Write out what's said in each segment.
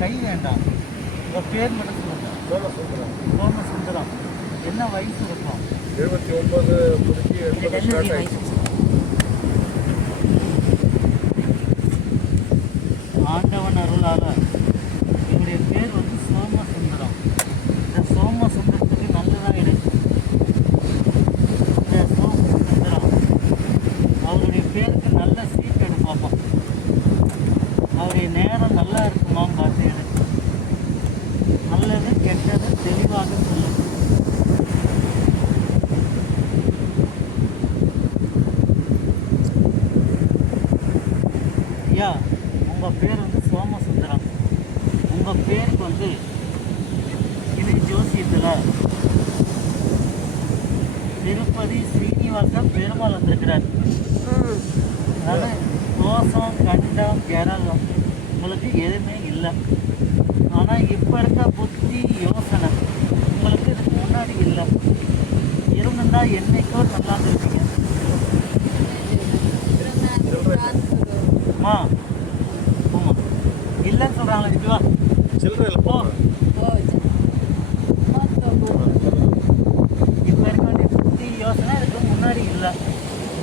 கை வேண்டாம். உங்கள் பேர் மட்டும் சொல்லுங்கள். சோமசுந்தரம். என்ன வயசு இருக்கும்? 79 முடிஞ்சு 80 ஸ்டார்ட் ஆயிடுச்சு. ஆண்டவன் அருளால் என்னுடைய பேர் வந்து சோமசுந்தரம். இந்த சோமசுந்தரத்துக்கு நல்லதாக இருக்கு. இந்த சோமசுந்தரம் அவருடைய பேருக்கு நல்ல சீட் எடுப்பாப்பா. அவருடைய நேரம் நல்லா இருக்குமான்னு பார்த்து எனக்கு நல்லது கெட்டது தெளிவாக சொல்லுது. ஐயா, உங்கள் பேர் வந்து சோமசுந்தரம். உங்கள் பேருக்கு வந்து இது ஜோசியத்தில் திருப்பதி ஸ்ரீனிவாசன் பெருமாள் வந்திருக்கிறார். அதாவது தோஷம் கண்டம் கேரளம் உங்களுக்கு எதுவுமே இல்லை. ஆனால் இப்போ இருக்க புத்தி யோசனை உங்களுக்கு இதுக்கு முன்னாடி இல்லை. இருந்திருந்தா என்னைக்கோ நல்லா இருப்பீங்க. அம்மா ஆமாம் இல்லைன்னு சொல்கிறாங்களே, இதுவா சில்லறையில் போ. இப்போ இருக்க வேண்டிய புத்தி யோசனை இதுக்கு முன்னாடி இல்லை.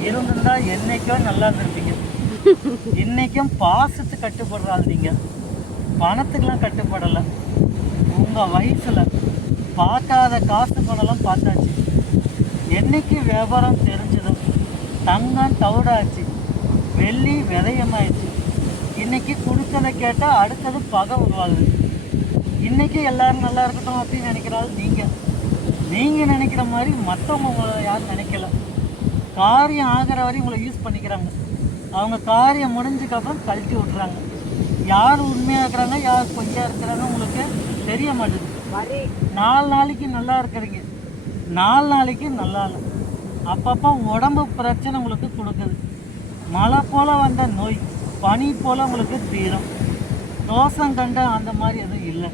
இருந்திருந்தா என்னைக்கோ நல்லா இருந்திருப்பீங்க. இன்னைக்கும் பாசத்துக்கு கட்டுப்படுறாதீங்க, பணத்துக்கெல்லாம் கட்டுப்படலை. உங்கள் வயசில் பார்க்காத காசு பணம்லாம் பார்த்தாச்சு. என்னைக்கு வியாபாரம் தெரிஞ்சதும் தங்கம் தவிடாச்சு, வெள்ளி விதயமாயிடுச்சு. இன்றைக்கி கொடுக்கறத கேட்டால் அடுத்தது பகை உருவாகுது. இன்றைக்கி எல்லோரும் நல்லா இருக்கட்டும் அப்படின்னு நினைக்கிறாள். நீங்கள் நினைக்கிற மாதிரி மற்றவங்க உங்களை யாரும் நினைக்கல. காரியம் ஆகிற வரையும் உங்களை யூஸ் பண்ணிக்கிறாங்க. அவங்க காரியம் முடிஞ்சதுக்கப்புறம் கழட்டி விட்றாங்க. யார் உண்மையாக இருக்கிறாங்க யார் பொய்யா இருக்கிறாங்க உங்களுக்கு தெரிய மாட்டேது. 4 நாளைக்கு நல்லா இருக்கிறீங்க, 4 நாளைக்கு நல்லா இல்லை. அப்பப்போ உடம்பு பிரச்சனை உங்களுக்கு கொடுக்குது. மழை போல் வந்த நோய் பனி போல் உங்களுக்கு தீரும். தோஷம் கண்ட அந்த மாதிரி எதுவும் இல்லை.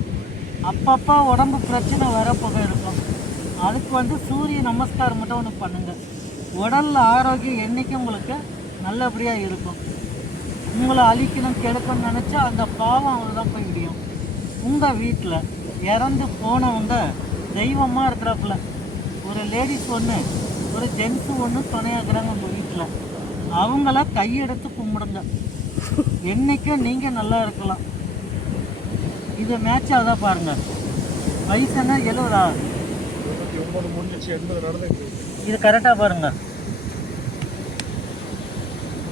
அப்பப்போ உடம்பு பிரச்சனை வரப்போக இருக்கும். அதுக்கு வந்து சூரிய நமஸ்காரம் மட்டும் ஒன்று பண்ணுங்கள். உடலில் ஆரோக்கியம் என்றைக்கும் உங்களுக்கு நல்லபடியாக இருக்கும். உங்களை அழிக்கணும் கெடுக்கணும்னு நினச்சா அந்த பாவம் அவங்க தான் போய் முடியும். உங்கள் வீட்டில் இறந்து போனவங்க தெய்வமாக இருக்கிறப்பல ஒரு லேடிஸ் ஒன்று ஒரு ஜென்ஸு ஒன்று துணையாக்குறாங்க உங்கள் வீட்டில். அவங்கள கையெடுத்து கும்பிடுங்க. என்றைக்கும் நீங்கள் நல்லா இருக்கலாம். இது மேட்ச் ஆகுதா பாருங்கள். வயசு என்ன 70? 79 முடிஞ்சிச்சு, 80 நடந்துச்சு. இது கரெக்டாக பாருங்கள்.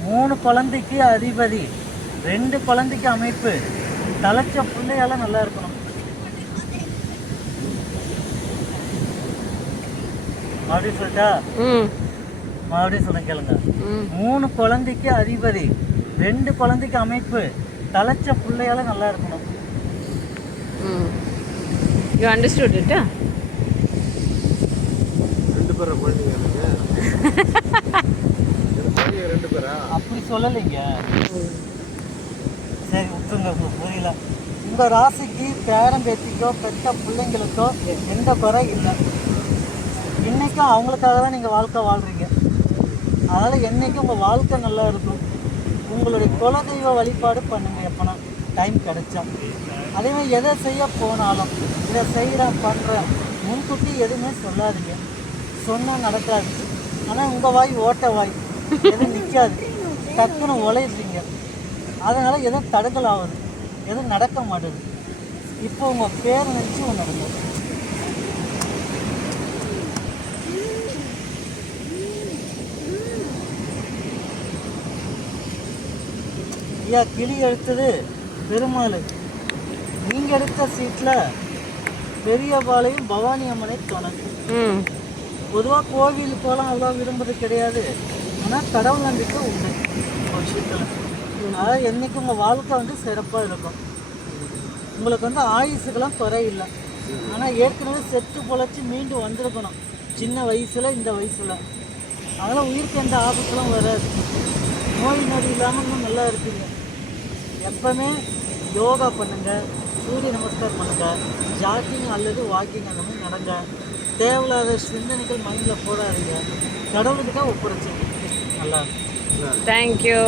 3 குழந்தைக்கு அதிபதி, 2 குழந்தைக்கு அமைப்பு, தலைச்ச பிள்ளையால நல்லா இருக்கணும். மறுபடியும் சொல்லிட்டா? மறுபடியும் சொல்ல கேளுங்க. 3 குழந்தைக்கு அதிபதி, 2 குழந்தைக்கு அமைப்பு, தலைச்ச பிள்ளையால நல்லா இருக்கணும். You understood it? 2 பேரா குழந்தைங்க எனக்கு? எனக்கு 2 பேரா? அப்படி சொல்லலைங்க. சரி விட்டுருங்க, புரியல. உங்கள் ராசிக்கு பேரம் பேத்திக்கோ பெற்ற பிள்ளைங்களுக்கோ எந்த குறை இல்லை. இன்றைக்கும் அவங்களுக்காக தான் நீங்கள் வாழ்க்கை வாழ்கிறீங்க. அதனால் என்றைக்கும் உங்கள் வாழ்க்கை நல்லா இருக்கும். உங்களுடைய குலதெய்வ வழிபாடு பண்ணுங்கள் எப்போனா டைம் கிடைச்சா. அதேமாதிரி எதை செய்ய போனாலும் இதை செய்கிறேன் பண்ணுறேன் முன்கூட்டி எதுவுமே சொல்லாதீங்க. சொன்னால் நடக்காது. ஆனால் உங்கள் வாய் ஓட்ட வாய் எதுவும் நிற்காது. டக்குன்னு உழையிறீங்க. அதனால் எதுவும் தடுக்கல் ஆகுது, எதுவும் நடக்க மாட்டுது. இப்போ உங்கள் பேர் நினச்சி ஒன்று நடக்கும். ஐயா, கிளி எடுத்தது பெருமாள். நீங்கள் எடுத்த சீட்டில் பெரியபாளையம் பவானி அம்மனை துணை. பொதுவாக கோவில் போகலாம் அவ்வளோ விரும்புறது கிடையாது. ஆனால் கடவுள் நம்பிக்கை உண்டு ஒரு விஷயத்தில். அதாவது என்றைக்கும் உங்கள் வாழ்க்கை வந்து சிறப்பாக இருக்கும். உங்களுக்கு வந்து ஆயுசுக்கெல்லாம் குறை இல்லை. ஆனால் ஏற்கனவே செத்து பொழைச்சி மீண்டும் வந்திருக்கணும் சின்ன வயசில், இந்த வயசில். அதனால் உயிருக்கு எந்த ஆபத்துலாம் வராது. நோய் நொடி இல்லாமல் இன்னும் நல்லா இருப்பீங்க. எப்பவுமே யோகா பண்ணுங்கள், சூரிய நமஸ்காரம் பண்ணுங்கள், ஜாக்கிங் அல்லது வாக்கிங் அந்த மாதிரி நடங்க. தேவையில்லாத சிந்தனைகள் மைண்டில் போடாதீங்க. கடவுளுக்கு தான் ஒப்படைச்சிங்க. நல்லா. தேங்க்யூ.